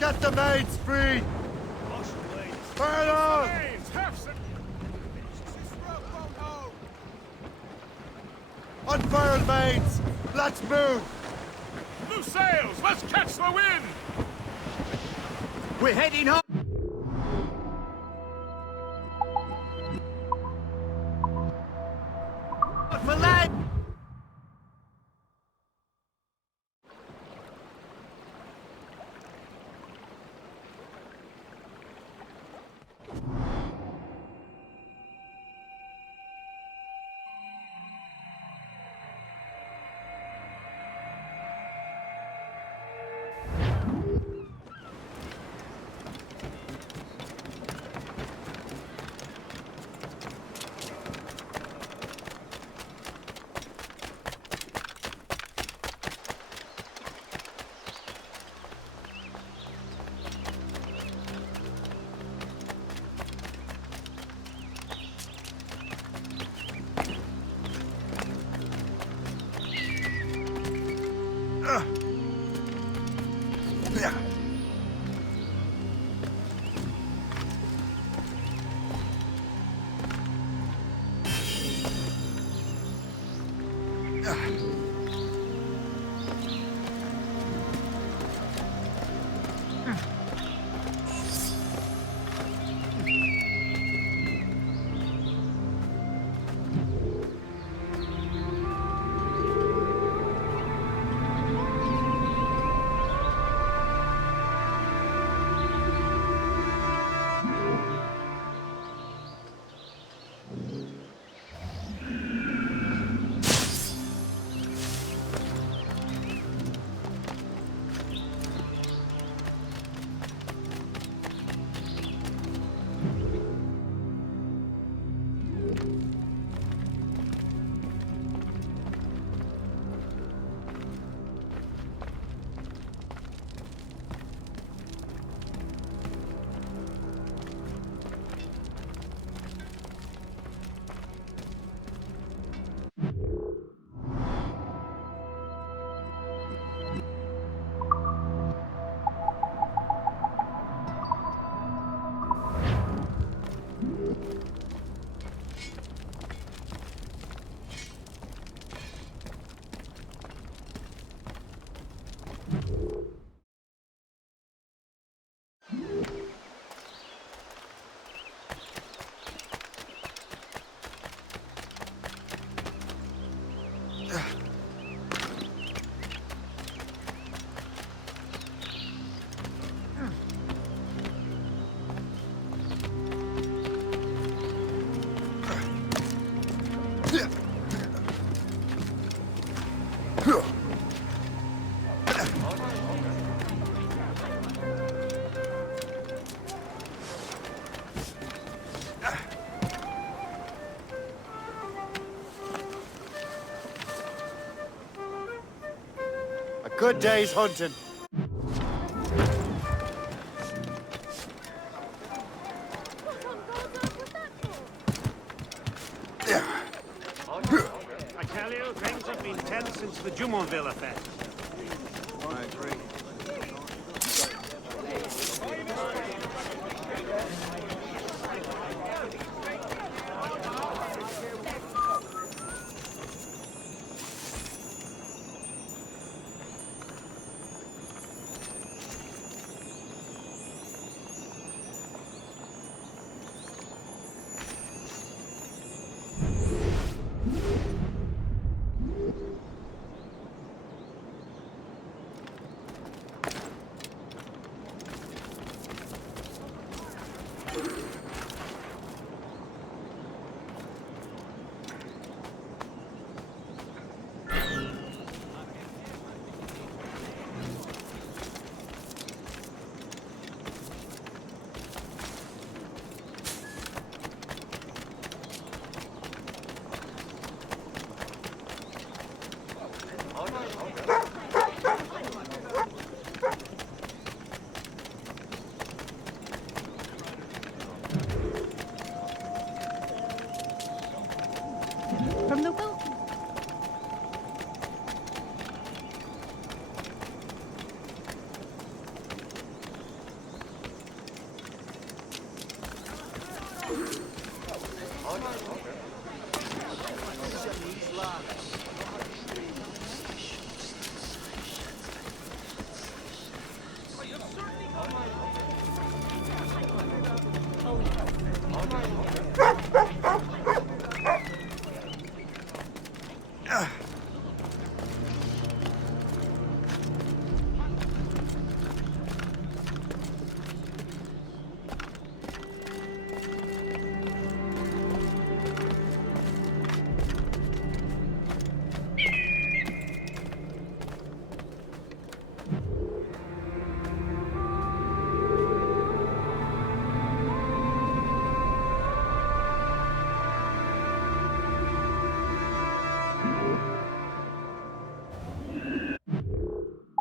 Get the maids free! Burn on! Unfurl maids! Let's move! Loose sails! Let's catch the wind! We're heading home! For land! Good day's hunting. I tell you, things have been tense since the Jumonville affair. I agree.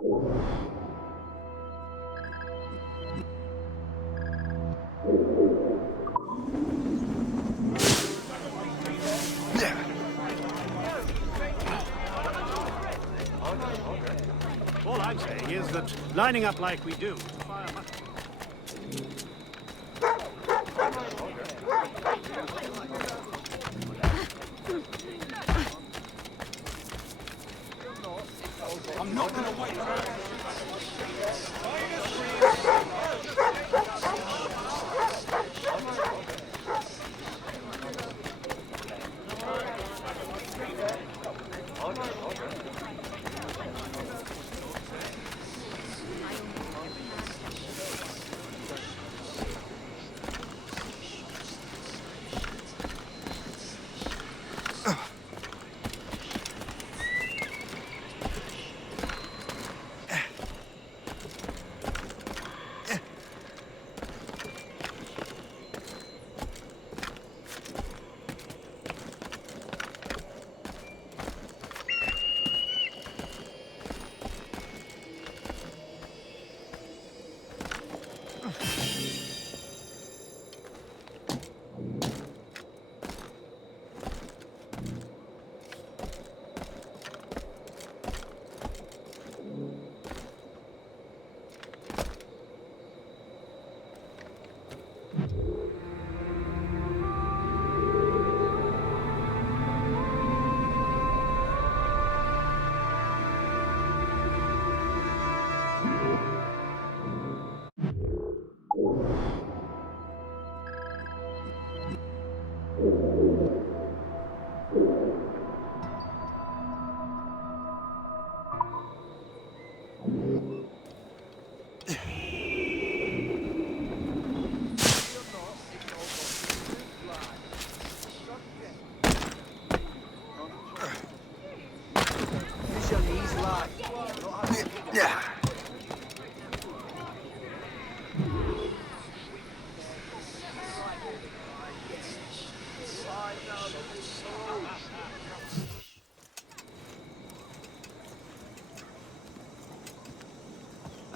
All I'm saying is that lining up like we do... I'm not gonna wait.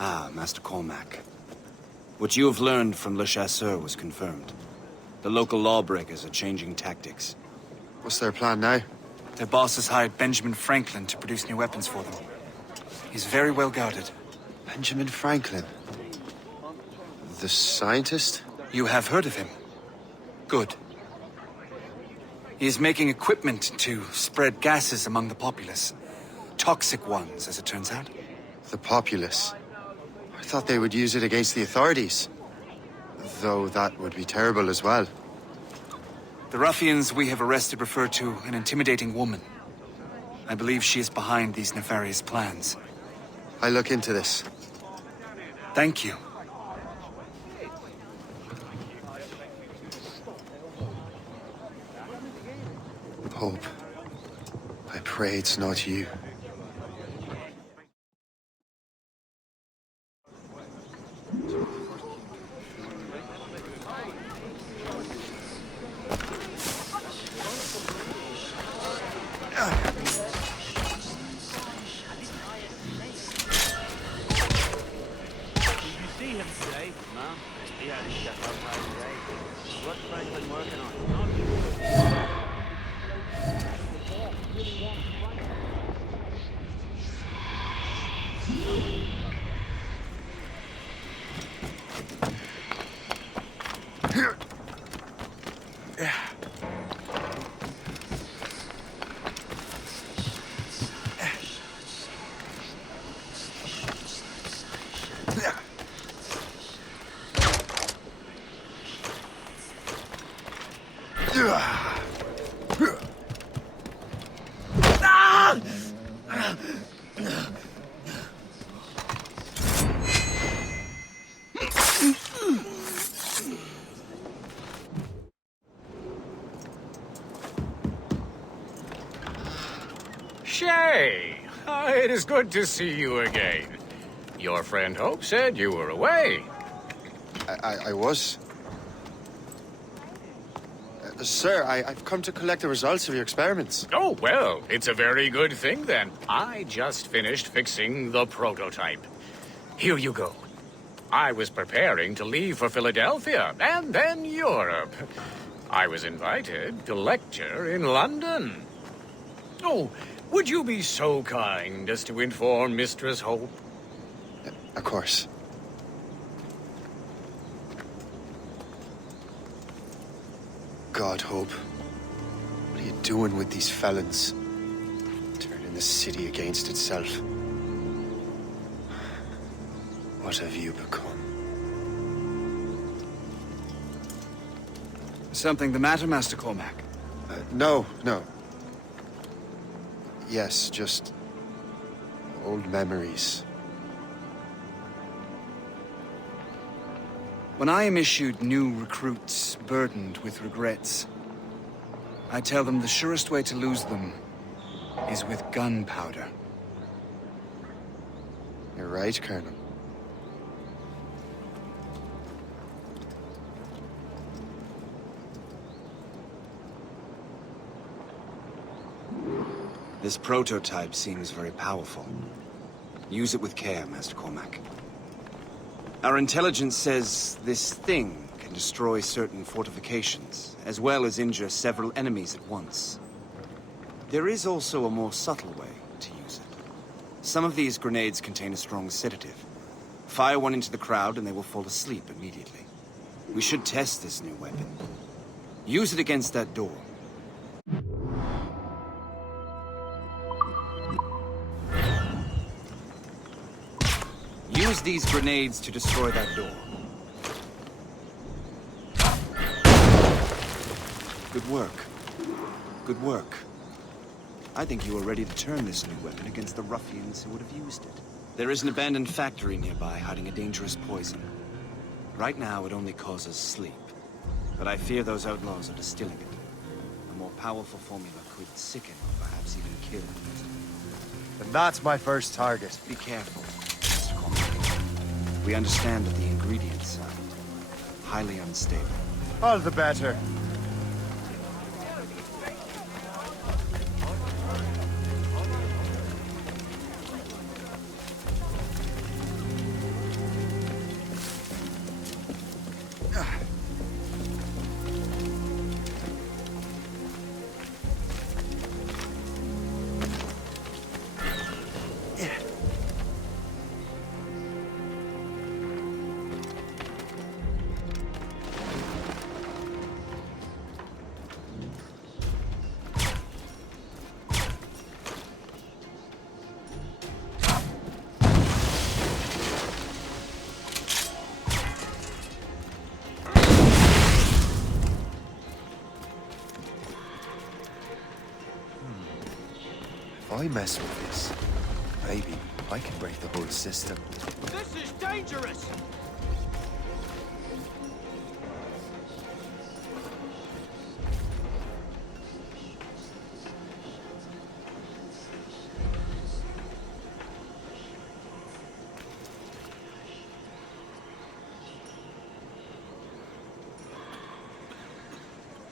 Ah, Master Cormac. What you have learned from Le Chasseur was confirmed. The local lawbreakers are changing tactics. What's their plan now? Their boss has hired Benjamin Franklin to produce new weapons for them. He's very well guarded. Benjamin Franklin? The scientist? You have heard of him? Good. He is making equipment to spread gases among the populace. Toxic ones, as it turns out. The populace? I thought they would use it against the authorities. Though that would be terrible as well. The ruffians we have arrested refer to an intimidating woman. I believe she is behind these nefarious plans. I'll look into this. Thank you. Hope. I pray it's not you. Shay! It is good to see you again. Your friend Hope said you were away. I was. Sir, I've come to collect the results of your experiments. Oh, well, it's a very good thing then. I just finished fixing the prototype. Here you go. I was preparing to leave for Philadelphia, and then Europe. I was invited to lecture in London. Oh, would you be so kind as to inform Mistress Hope? Of course. God, Hope. What are you doing with these felons? Turning the city against itself. What have you become? Something the matter, Master Cormac? No. Yes, just old memories. When I am issued new recruits burdened with regrets, I tell them the surest way to lose them is with gunpowder. You're right, Colonel. This prototype seems very powerful. Use it with care, Master Cormac. Our intelligence says this thing can destroy certain fortifications, as well as injure several enemies at once. There is also a more subtle way to use it. Some of these grenades contain a strong sedative. Fire one into the crowd and they will fall asleep immediately. We should test this new weapon. Use it against that door. Use these grenades to destroy that door. Good work. Good work. I think you are ready to turn this new weapon against the ruffians who would have used it. There is an abandoned factory nearby hiding a dangerous poison. Right now, it only causes sleep. But I fear those outlaws are distilling it. A more powerful formula could sicken or perhaps even kill. And that's my first target. Be careful, Mr. Cormac. We understand that the ingredients are highly unstable. All the better. If I mess with this, maybe I can break the whole system. This is dangerous!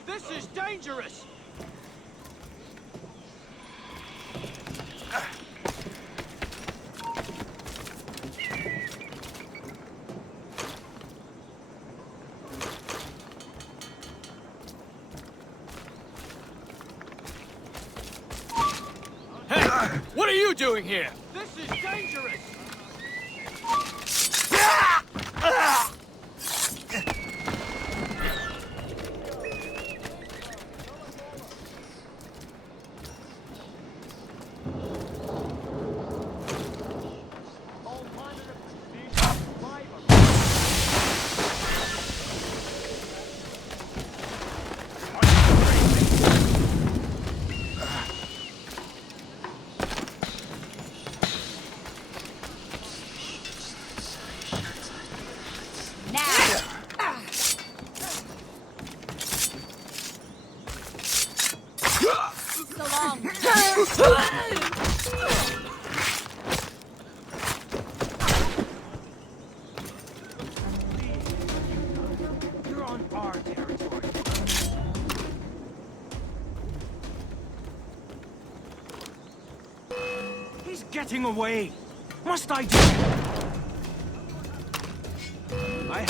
This is dangerous! What are you doing here? This is dangerous! getting away. Must I do? I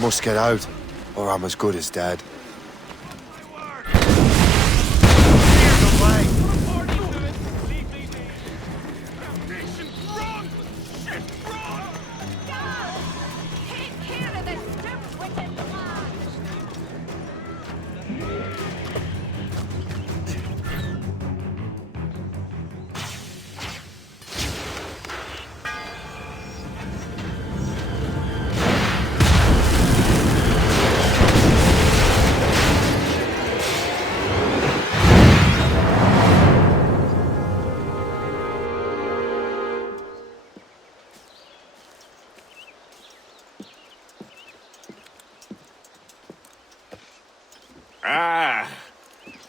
Must get out, or I'm as good as dead.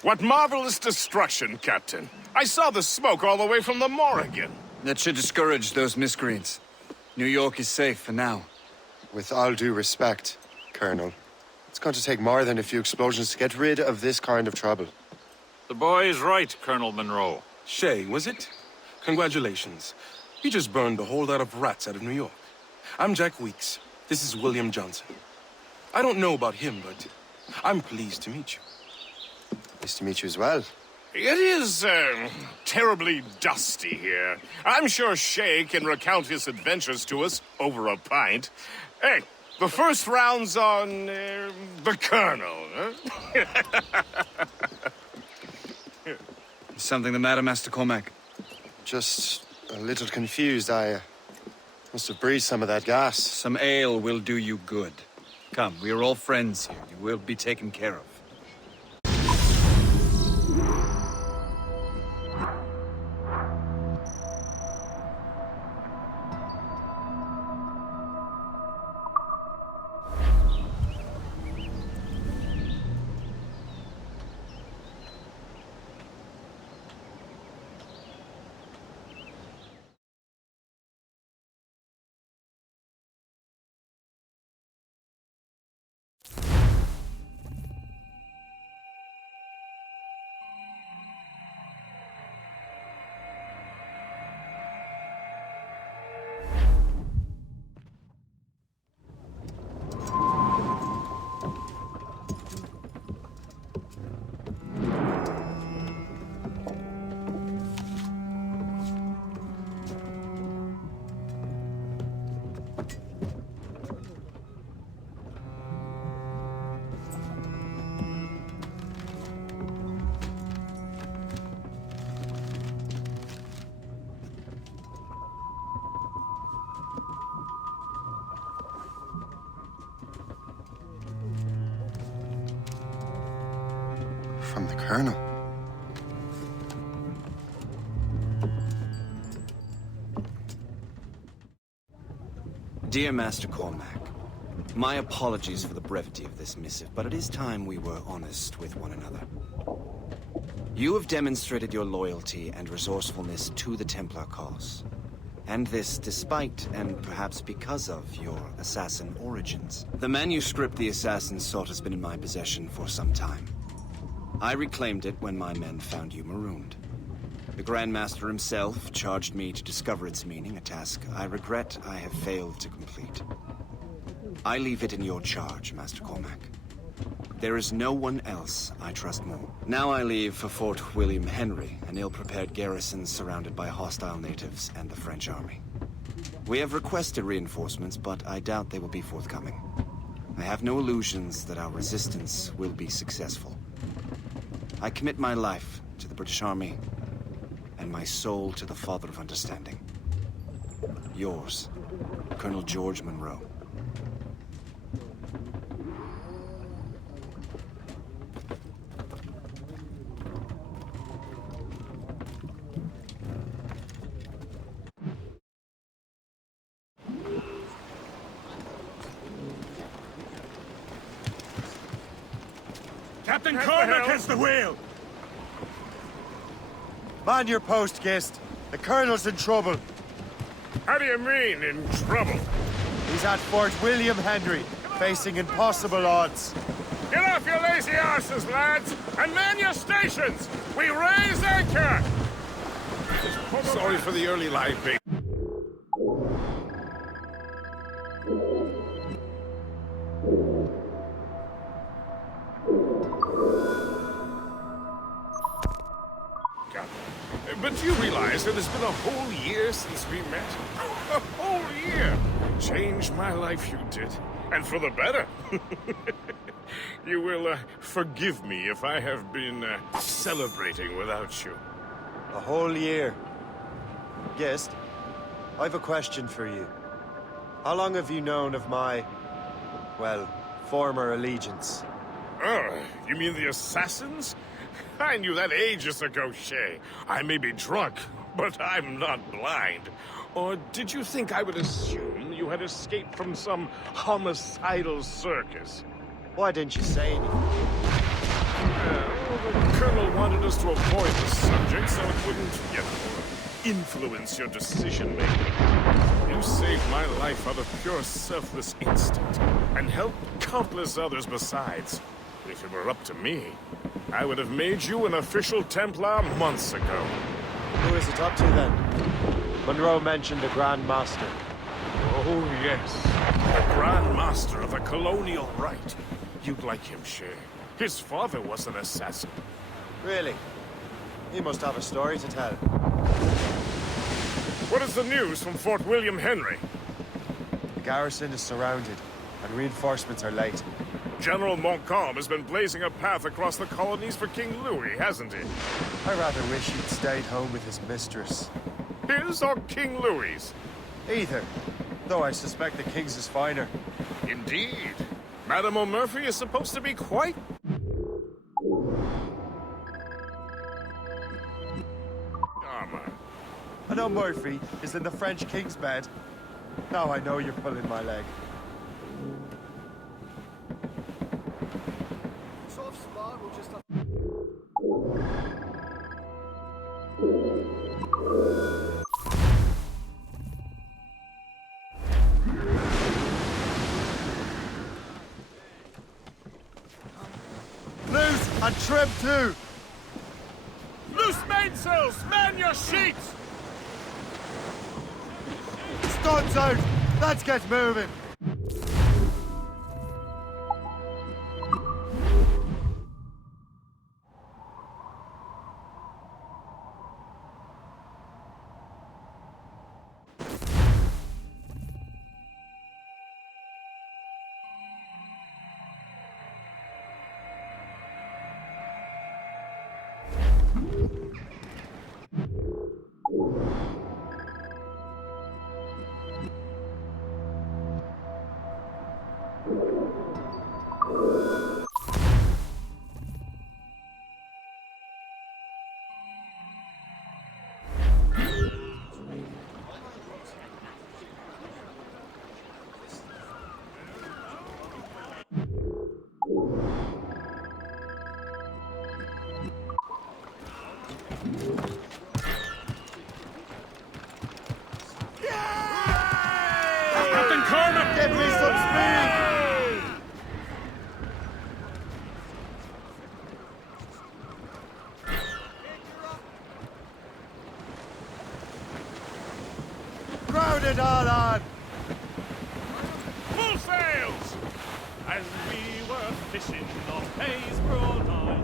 What marvelous destruction, Captain. I saw the smoke all the way from the Morrigan. That should discourage those miscreants. New York is safe for now. With all due respect, Colonel, it's going to take more than a few explosions to get rid of this kind of trouble. The boy is right, Colonel Monroe. Shay, was it? Congratulations. You just burned a whole lot of rats out of New York. I'm Jack Weeks. This is William Johnson. I don't know about him, but I'm pleased to meet you. Nice to meet you as well. It is, terribly dusty here. I'm sure Shay can recount his adventures to us over a pint. Hey, the first round's on, the Colonel, huh? Is something the matter, Master Cormac? Just a little confused. I must have breathed some of that gas. Some ale will do you good. Come, we are all friends here. You will be taken care of. From the Colonel. Dear Master Cormac, my apologies for the brevity of this missive, but it is time we were honest with one another. You have demonstrated your loyalty and resourcefulness to the Templar cause. And this despite, and perhaps because of, your assassin origins. The manuscript the assassin sought has been in my possession for some time. I reclaimed it when my men found you marooned. The Grand Master himself charged me to discover its meaning, a task I regret I have failed to complete. I leave it in your charge, Master Cormac. There is no one else I trust more. Now I leave for Fort William Henry, an ill-prepared garrison surrounded by hostile natives and the French army. We have requested reinforcements, but I doubt they will be forthcoming. I have no illusions that our resistance will be successful. I commit my life to the British Army, and my soul to the Father of Understanding. Yours, Colonel George Monroe. Captain Cormac has the wheel! Man your post, Gist. The Colonel's in trouble. How do you mean, in trouble? He's at Fort William Henry, facing impossible odds. Get off your lazy arses, lads, and man your stations! We raise anchor! Sorry for the early light, big. But you realize that it's been a whole year since we met? A whole year! Changed my life, you did. And for the better. You will forgive me if I have been celebrating without you. A whole year. Gist, I've a question for you. How long have you known of my, well, former allegiance? Oh, you mean the assassins? I knew that ages ago, Shay. I may be drunk, but I'm not blind. Or did you think I would assume you had escaped from some homicidal circus? Why didn't you say anything? The Colonel wanted us to avoid the subject so it wouldn't, influence your decision-making. You saved my life out of pure selfless instinct, and helped countless others besides. If it were up to me, I would have made you an official Templar months ago. Who is it up to, then? Monroe mentioned the Grand Master. Oh, yes. The Grand Master of the colonial rite. You'd like him, Shay. His father was an assassin. Really? He must have a story to tell. What is the news from Fort William Henry? The garrison is surrounded, and reinforcements are late. General Montcalm has been blazing a path across the colonies for King Louis, hasn't he? I rather wish he'd stayed home with his mistress. His or King Louis's? Either, though I suspect the King's is finer. Indeed. Madame O'Murphy is supposed to be quite... I know Murphy is in the French King's bed. Now I know you're pulling my leg. Loose and trim too! Loose mainsails! Man your sheets! Studs out! Let's get moving! Captain Cormac! Give me some speed! Crowd it all on! Full sails! As we were fishing off Haysbro Line.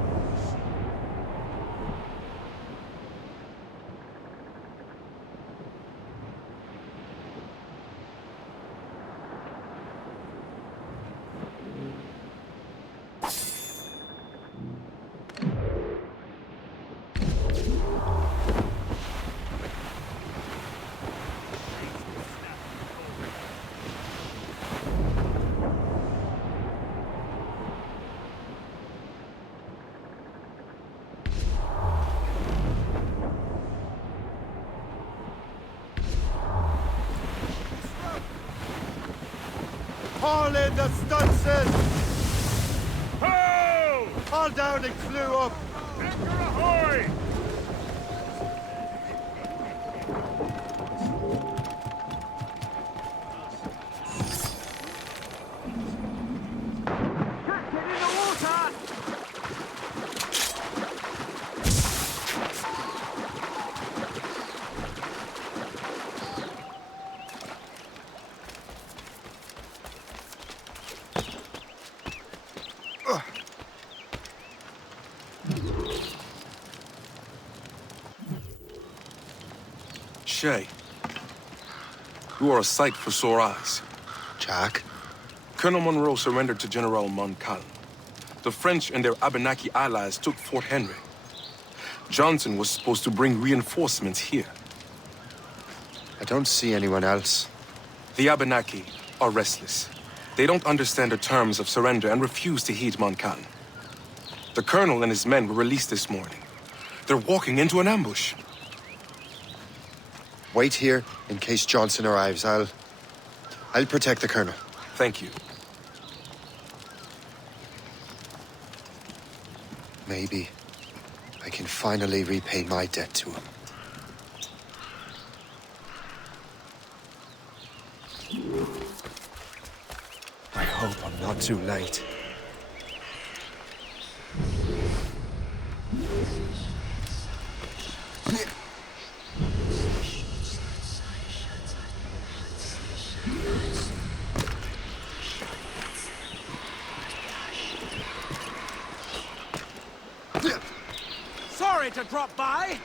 Haul in the stunsail! Ho! Haul down and clew up! Anchor ahoy! Shay, you are a sight for sore eyes. Jack? Colonel Monroe surrendered to General Montcalm. The French and their Abenaki allies took Fort Henry. Johnson was supposed to bring reinforcements here. I don't see anyone else. The Abenaki are restless. They don't understand the terms of surrender and refuse to heed Montcalm. The colonel and his men were released this morning. They're walking into an ambush. Wait here in case Johnson arrives. I'll protect the colonel. Thank you. Maybe I can finally repay my debt to him. I hope I'm not too late. Sorry to drop by.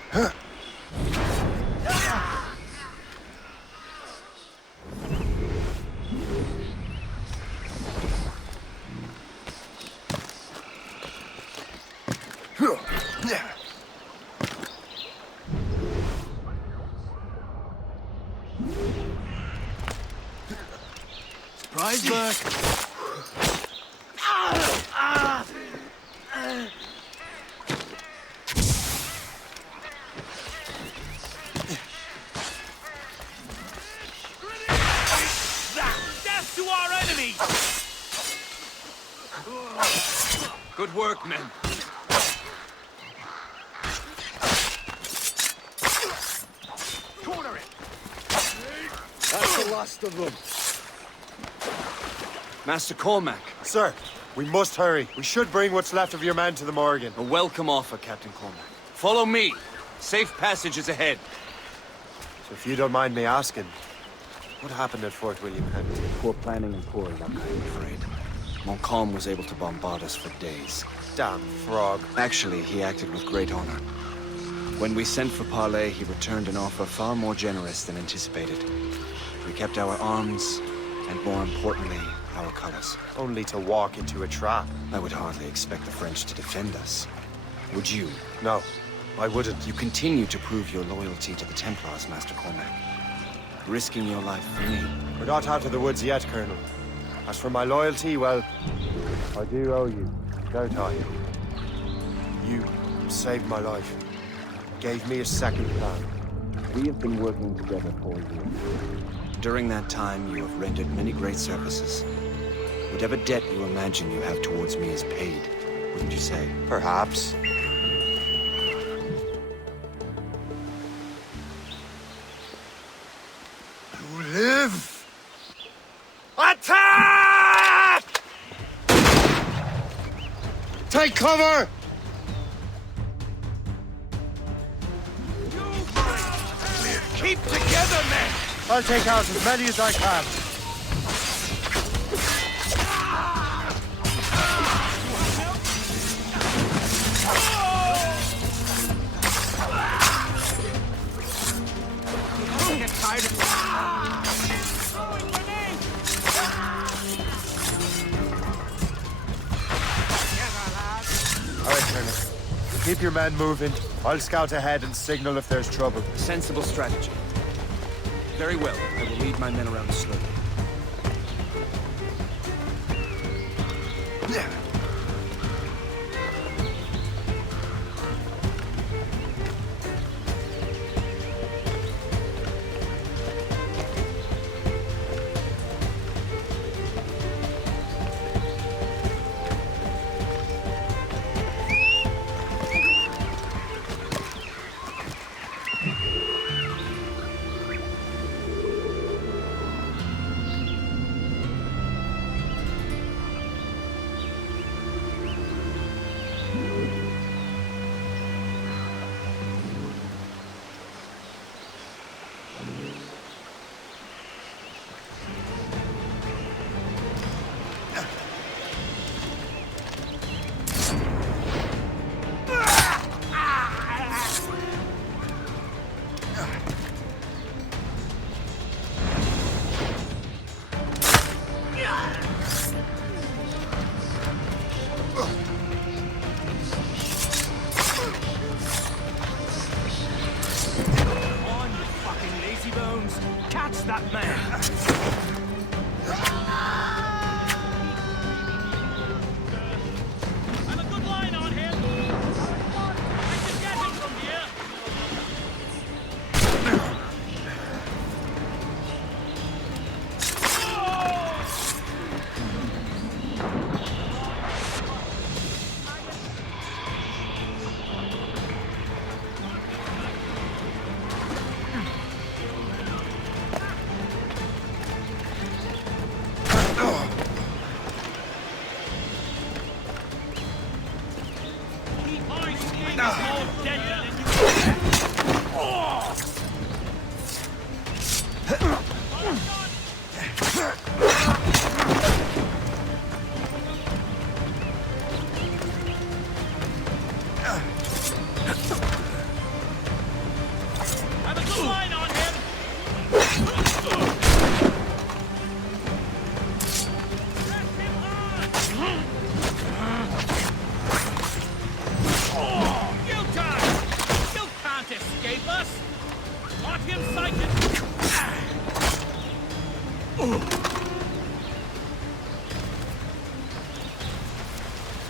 Surprise, Burke. Death to our enemies! Good work, men. Corner it! That's the last of them. Master Cormac, Sir, we must hurry. We should bring what's left of your men to the Morgan. a welcome offer, Captain Cormac. Follow me. Safe passage is ahead. So if you don't mind me asking, what happened at Fort William Henry? Poor planning and poor luck, I'm afraid. Montcalm was able to bombard us for days. Damn frog. Actually, he acted with great honor. When we sent for parley, he returned an offer far more generous than anticipated. We kept our arms, and more importantly, our colors. Only to walk into a trap. I would hardly expect the French to defend us. Would you? No, I wouldn't. You continue to prove your loyalty to the Templars, Master Cormac. Risking your life for me. We're not out of the woods yet, Colonel. As for my loyalty, well, I do owe you, don't I? You saved my life. Gave me a second plan. We have been working together for years. During that time, you have rendered many great services. Whatever debt you imagine you have towards me is paid, wouldn't you say? Perhaps. You live! Attack! Take cover! Keep together, men! I'll take out as many as I can. Get tired of All right, Colonel. Keep your men moving. I'll scout ahead and signal if there's trouble. A sensible strategy. Very well. I will lead my men around slowly. more deadly than you. Have a good line on him. You guys! You can't escape us! Caught him sighted!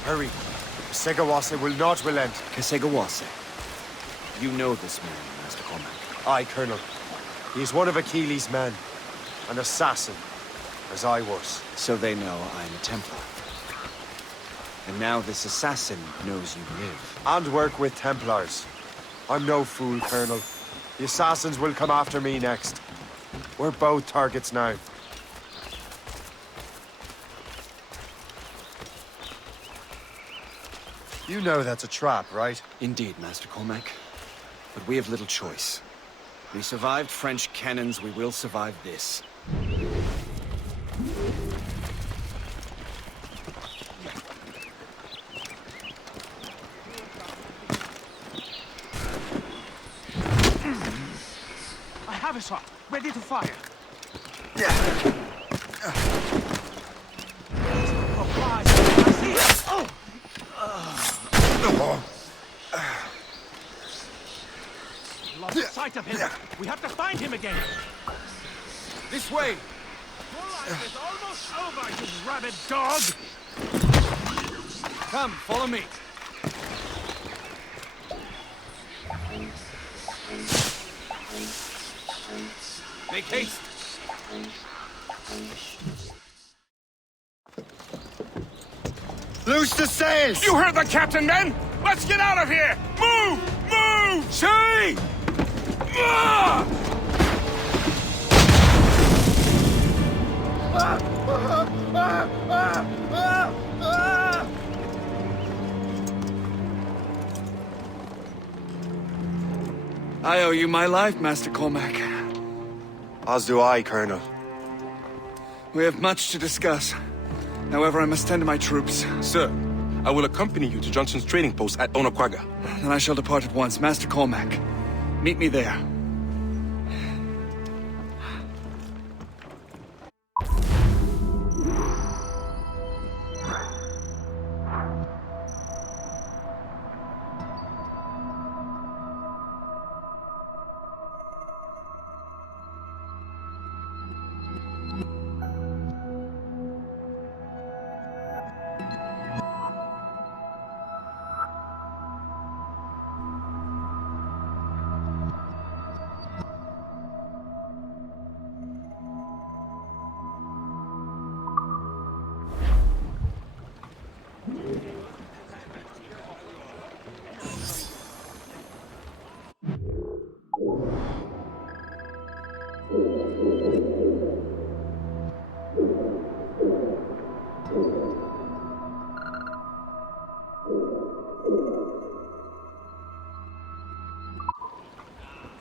Hurry. Segawase will not relent. Kesegawase. You know this man, Master Cormac. Aye, Colonel. He is one of Achilles' men. An assassin, as I was. So they know I'm a Templar. And now this assassin knows you live. And work with Templars. I'm no fool, Colonel. The assassins will come after me next. We're both targets now. You know that's a trap, right? Indeed, Master Cormac. But we have little choice. We survived French cannons, we will survive this. I have a shot, ready to fire. Lost sight of him. We have to find him again. This way! Your life is almost over, you rabid dog! Come, follow me. Make haste! Loose the sails! You heard the captain, men! Let's get out of here! Move! Move! Shay! Ah! I owe you my life, Master Cormac. As do I, Colonel. We have much to discuss. However, I must tend to my troops. Sir, I will accompany you to Johnson's trading post at Onakwaga. Then I shall depart at once. Master Cormac, meet me there.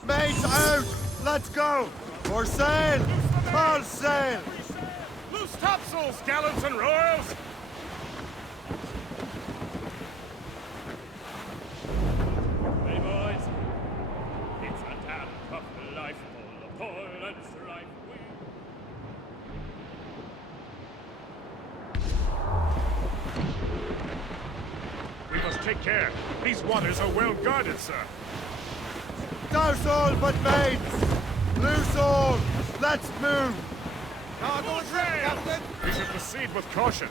Mates out! Let's go! For sail! All sail! Loose topsails, gallants and royals! Hey boys, it's a damn tough life full of toil and strife. We must take care. These waters are well guarded, sir. Douse all but mates! Loose all! Let's move! Cargo trail! Captain! We should proceed with caution.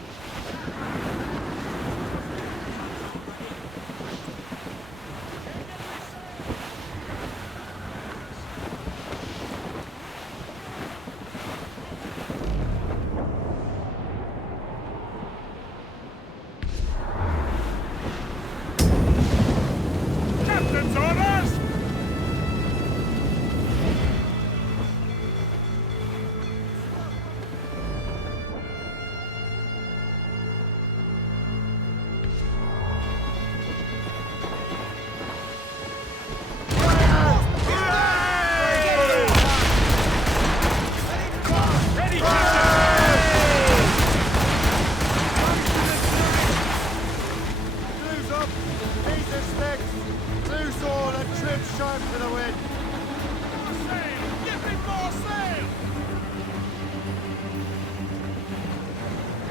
Captain's orders!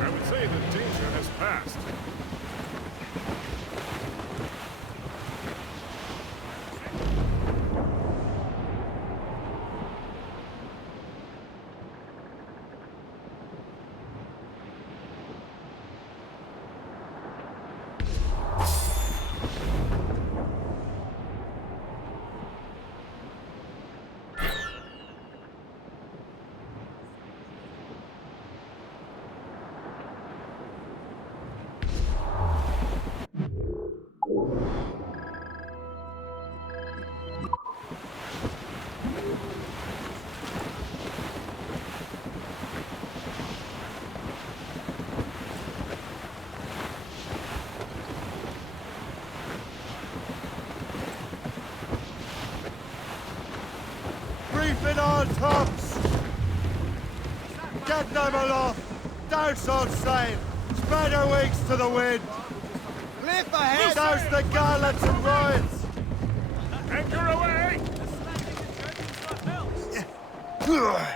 I would say the danger has passed. Reefing on tops! Get them aloft! Douse on sail! Spread your wings to the wind! Cliff ahead! Douse the gallants and royals! Anchor away! Anchor!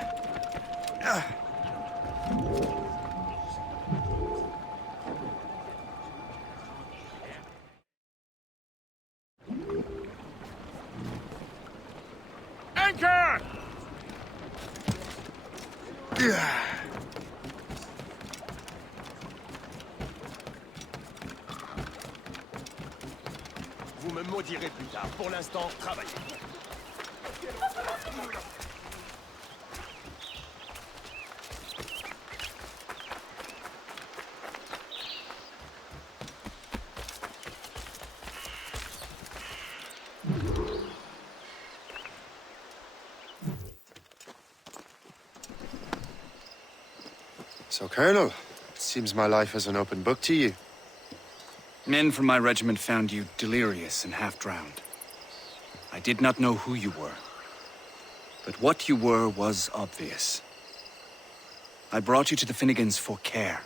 Vous me maudirez plus tard. Pour l'instant, travaillez. So, Colonel, it seems my life is an open book to you. Men from my regiment found you delirious and half-drowned. I did not know who you were. But what you were was obvious. I brought you to the Finnegans for care.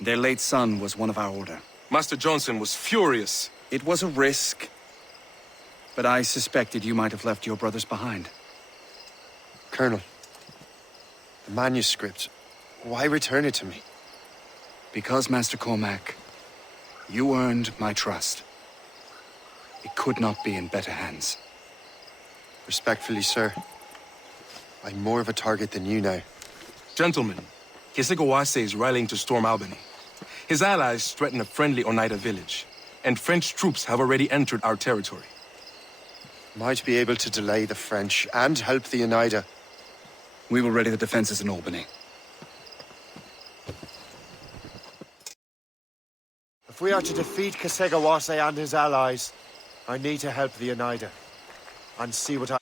Their late son was one of our order. Master Johnson was furious. It was a risk, but I suspected you might have left your brothers behind. Colonel, the manuscript, why return it to me? Because, Master Cormac, you earned my trust. It could not be in better hands. Respectfully, sir, I'm more of a target than you now. Gentlemen, Kesegoase is rallying to storm Albany. His allies threaten a friendly Oneida village, and French troops have already entered our territory. Might be able to delay the French and help the Oneida. We will ready the defenses in Albany. If we are to defeat Kesegawase and his allies, I need to help the Oneida. And see what I...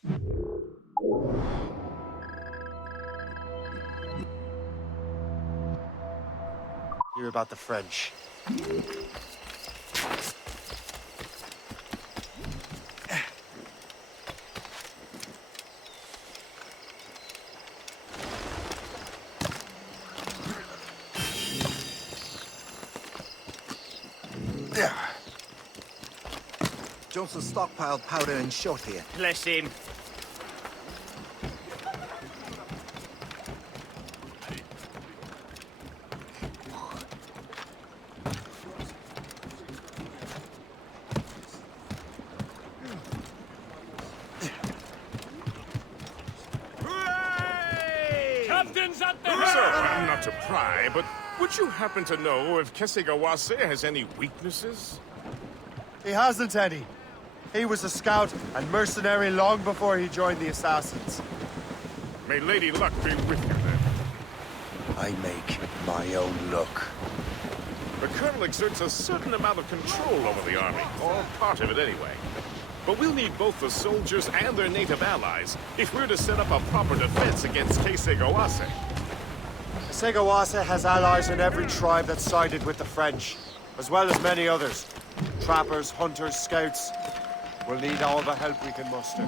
Hear about the French. Johnson stockpiled powder and shot here. Bless him. Captain's at the Sir, not to pry, but would you happen to know if Kesegawase has any weaknesses? He hasn't any. He was a scout and mercenary long before he joined the Assassins. May Lady Luck be with you then. I make my own luck. The Colonel exerts a certain amount of control over the army, or part of it anyway. But we'll need both the soldiers and their native allies if we're to set up a proper defense against Kesegawase. Kesegawase has allies in every tribe that sided with the French, as well as many others. Trappers, hunters, scouts. We'll need all the help we can muster.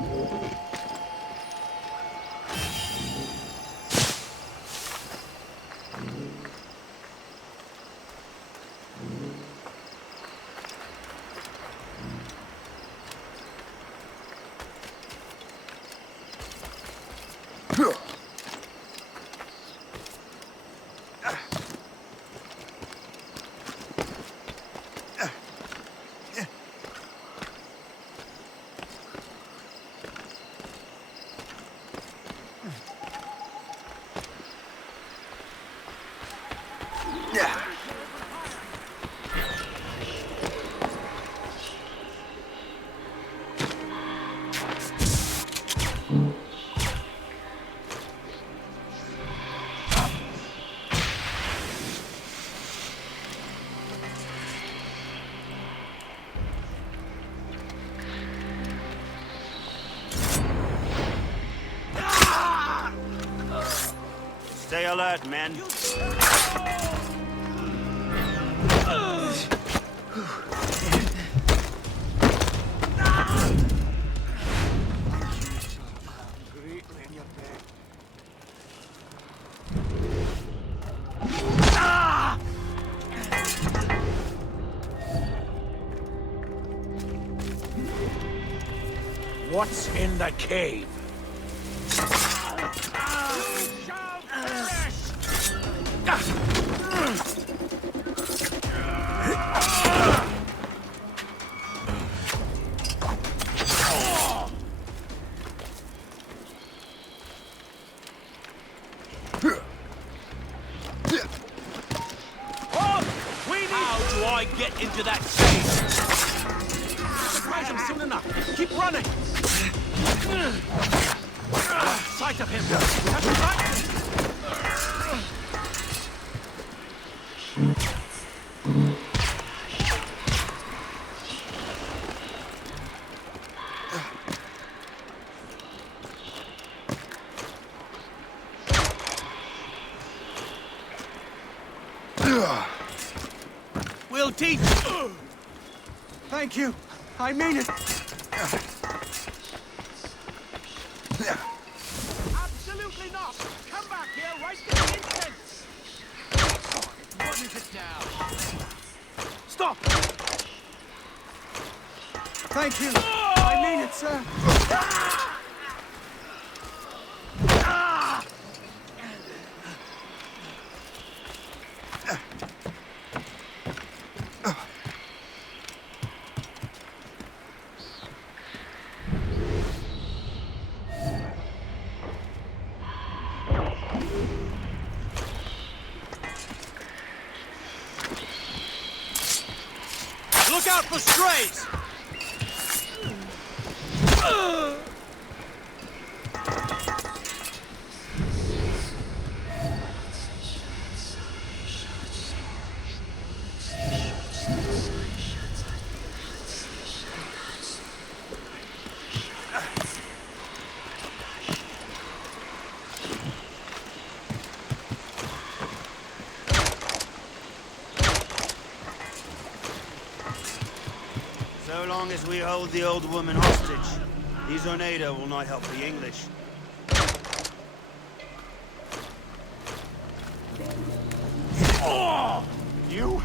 Stay alert, men. What's in the cave? How do I get into that cave? Surprise him soon enough. Keep running. Sight of him. We have to run. We'll teach. Thank you. I mean it. Absolutely not. Come back here right this instant. What is it now? Stop. Thank you. I mean it, sir. Look out for strays! So long as we hold the old woman hostage, these Oneida will not help the English. You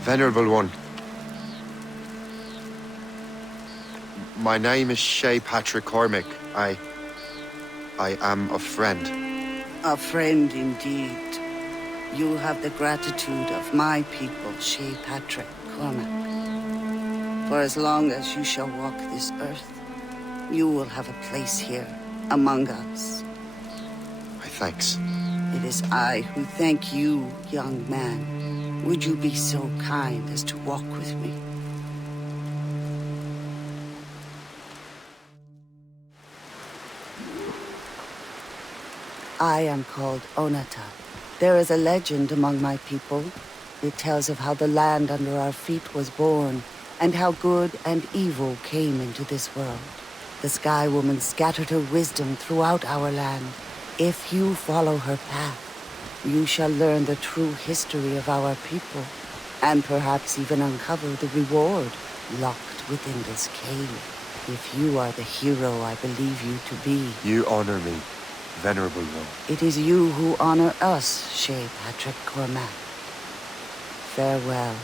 Venerable One. My name is Shay Patrick Cormac. I am a friend. A friend indeed. You have the gratitude of my people, Shay Patrick Cormac. For as long as you shall walk this earth, you will have a place here, among us. My thanks. It is I who thank you, young man. Would you be so kind as to walk with me? I am called Onata. There is a legend among my people. It tells of how the land under our feet was born, and how good and evil came into this world. The Sky Woman scattered her wisdom throughout our land. If you follow her path, you shall learn the true history of our people, and perhaps even uncover the reward locked within this cave. If you are the hero I believe you to be. You honor me, Venerable One. It is you who honor us, Shay Patrick Cormac. Farewell.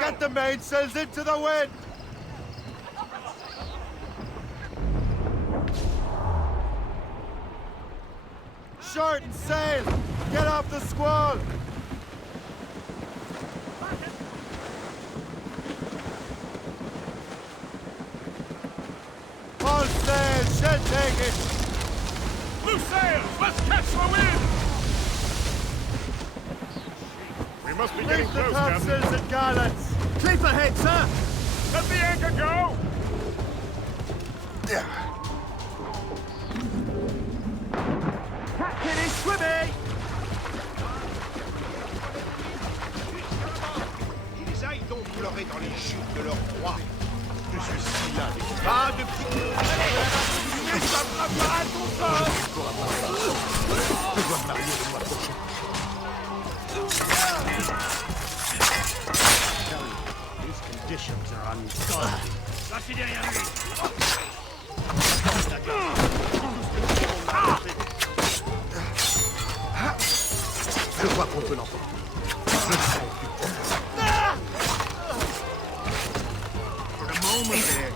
Get the mainsails into the wind! Shorten sail! Get off the squall! All sail! Shall take it! Loose sails! Let's catch the wind! We must be getting Reach the close, Captain. topsails and gallants! Clear ahead, sir! Let the anchor go! Captain is swimming! Ils aillent donc pleurer dans les chutes de leur roi. Je suis si là. Pas de petit... Allez! Ça frappera à ton sol! Je dois me marier le mois prochain. These conditions are ungodly. Passez derrière lui! Je crois qu'on peut l'emporter. Je le sens plus fort. For the moment there.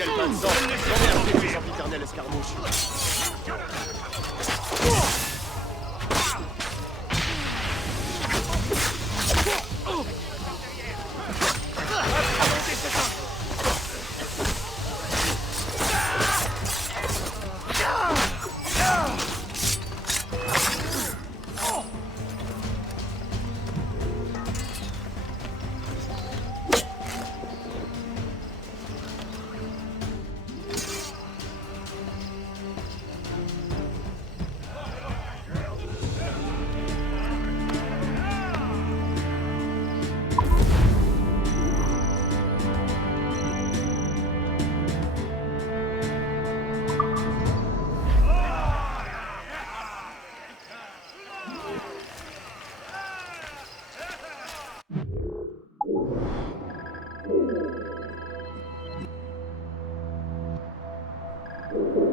Quel bonne sang! Remerciez les sempiternels escarmouches! you